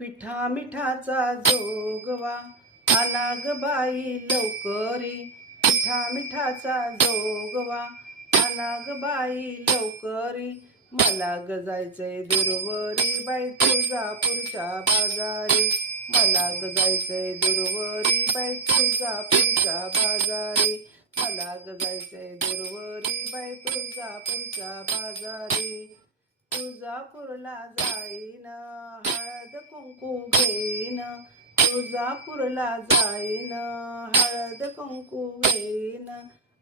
पिठा मिठाचा जोगवा. अनाग बाई लवकरी पिठा मिठाचा जोगवा. अनाग बाई लवकरी मला ग जायचंय दुर्वरी. बाई तुळजापूरच्या बाजारी मला ग जायचंय दुर्वरी. बाई तुळजापूरच्या बाजारी मला ग जायचंय दुर्वरी. बाई तुळजापूरच्या बाजारी. तुळजापूरला जाईन हळद कुंकू घेईन. तुळजापूरला जाईन हळद कुंकू घेईन.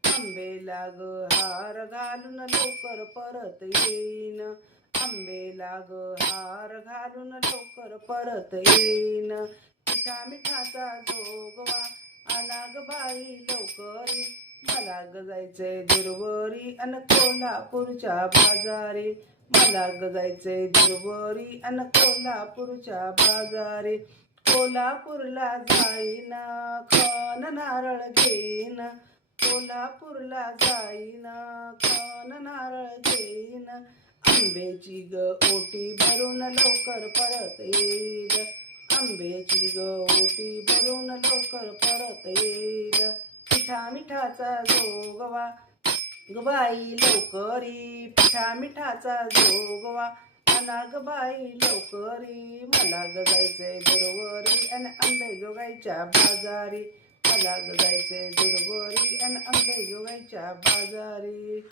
आंबे लाग हार घालून लवकर परत येईन. आंबे लाग हार घालून लवकर परत येईन. मिठा मिठाचा जोगवा अनाग बाई लवकर मला गजायचंय दुर्वरी अन कोल्हापूरच्या बाजारी. मला गजायचंय जायचंय दुर्वरी अन कोल्हापूरच्या बाजारी. कोल्हापूरला जाईन खन नारळ घेईन. कोल्हापूरला जाईन खन नारळ घेईन. आंब्याची ग ओटी भरून लवकर परत येईल. आंब्याची ग ओटी भरून लवकर परत येईल. पिठा मिठाचा जोगवा गबाई लवकरी पिठा मिठाचा जोगवा अनाग गबाई लवकरी मला ग दुर्वरी. आणि आंबे जोगायच्या बाजारी. मला ग दुर्वरी. आणि आंबे जोगायच्या बाजारी.